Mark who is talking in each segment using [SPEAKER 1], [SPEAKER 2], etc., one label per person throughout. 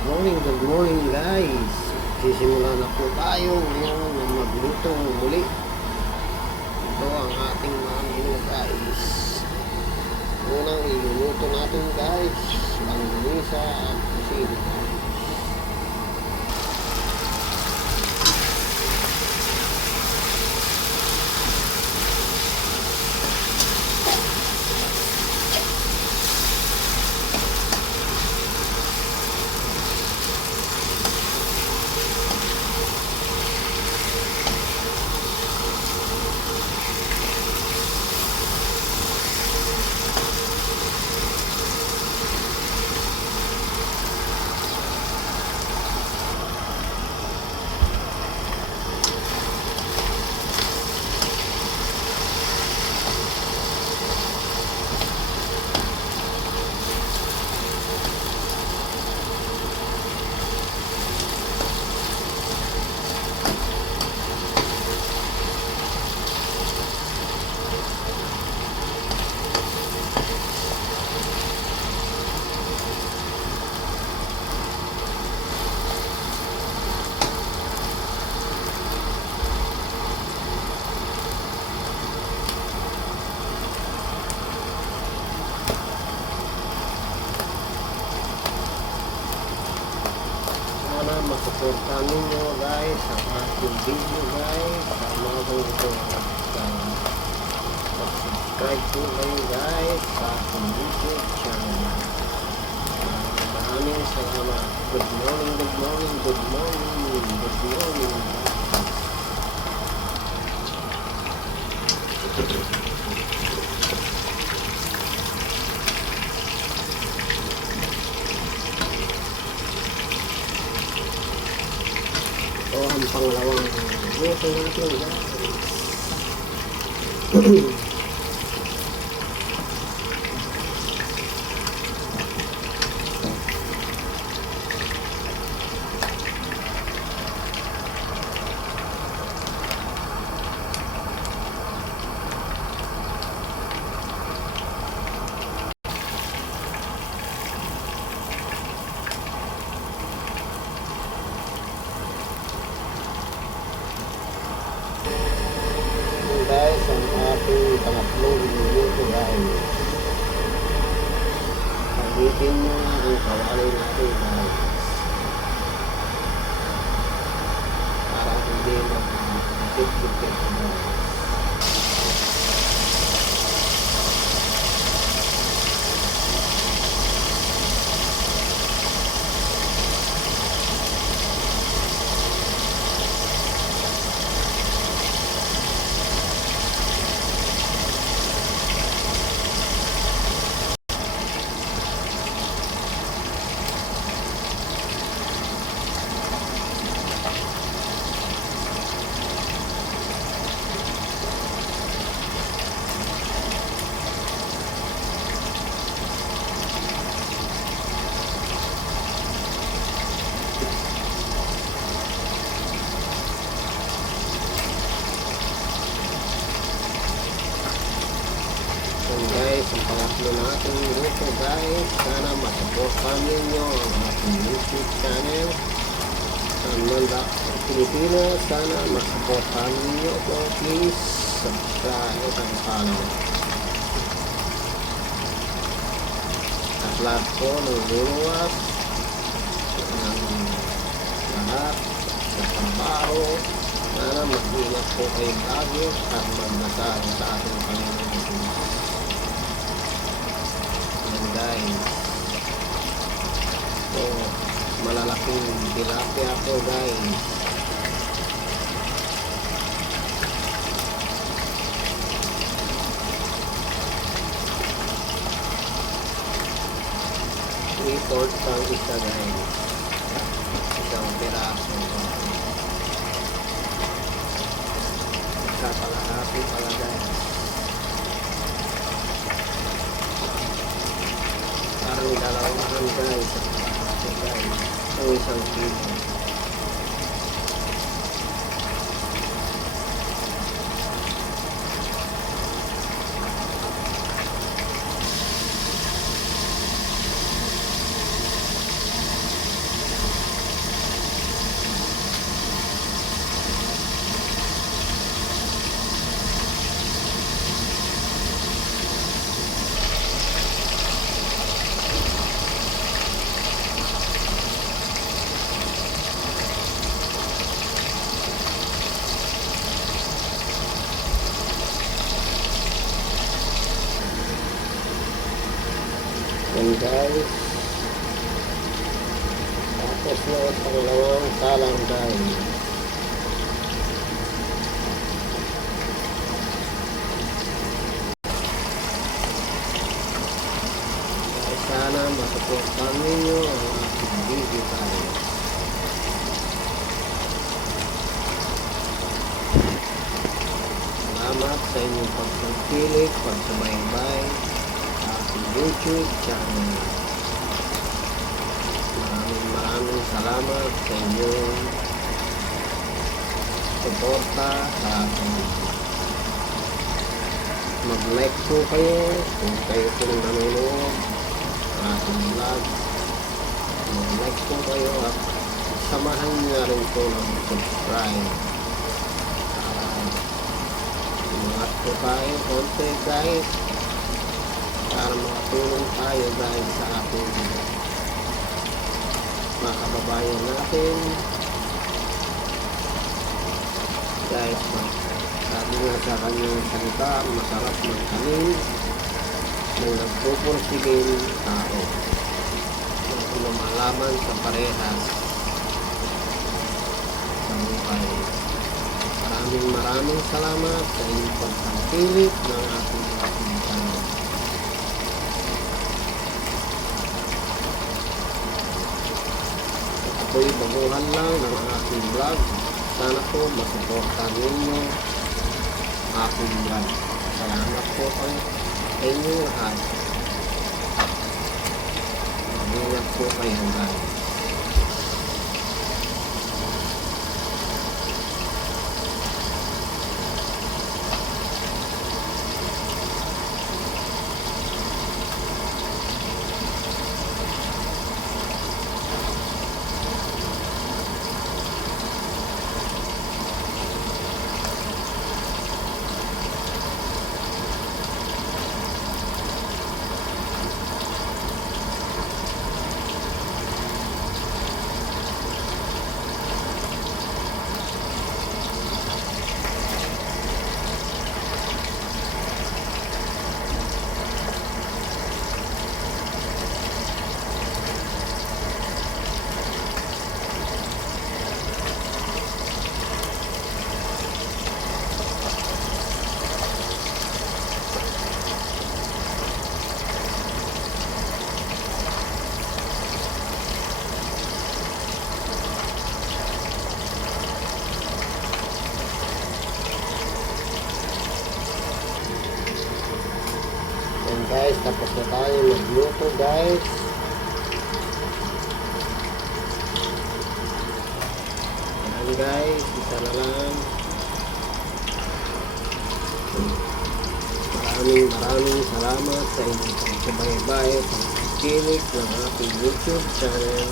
[SPEAKER 1] Morning, good morning guys. Sisimula na po tayo ngayon na magluto muli. Ito ang ating mga menu guys. Unang iluluto natin guys, langganisa at kusino. Sana masuportahan ninyo guys ang ating video guys. Sama ko ito subscribe po kayo guys sa ating YouTube channel. Ah, Maraming salamat. Good morning, good morning, good morning, good morning. Ang pangalawang luto natin guys. Yun guys, pangatlong minuto guys. Pagitin na ang kawali natin guys. Para hindi mag-dip-dip guys. So guys, ang pangatlo natin grupo guys, sana masuportahan ninyo ang ating YouTube channel. Ang Manda Pilipinas, sana masuportahan ninyo ito. Please subscribe and follow. At lahat po ng luluwas ng lahat sa trabaho. Sana mag-ingat po kayo lagi at magdasal sa ating Panginoon Guys. So, malalaking tilapia ko guys. Three-fourths ang isa guys. Isang piraso. Kakalahati pala guys. Guys. Ang isang kilo. guys. Tapos yung pangalawang talang guys. Sana masuportan ninyo ang aking video tayo salamat sa inyong pagpagpilit pagsubaybay. YouTube channel. Maraming maraming salamat sa inyong suporta sa. Mag-like po kayo kung kayo pong nanonood sa aking vlog. Mag-like po kayo at samahan niyo na rin po ng subscribe. Umangat po tayo konti guys para makatulong tayo dahil sa ating mga kababayan natin. Ma- sabi nga sa kanyang salita masarap ng kanin ng nagpupursigil tao na lumalaman sa parehas sa buhay. Maraming maraming salamat sa inyong pagtangkilik ng ating ating channel. Ako'y baguhan lang ng aking vlog. Sana po masuportahan ninyo ang aking vlog. Salamat po sa inyong lahat. Mag-ingat po kayo guys. Yan guys, tapos na tayo magluto guys. Yan guys, isa na lang. Maraming maraming salamat sa inyong pagsubaybay at pagkikilig ng aking YouTube channel.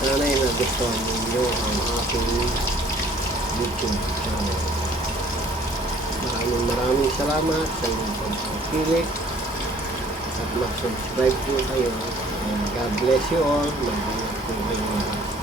[SPEAKER 1] Sana'y nagustuhan ninyo ang aking YouTube channel. Maraming maraming salamat sa inyong pagkikilig at mag-subscribe po kayo. And God bless you all. Mag-ingat po kayo.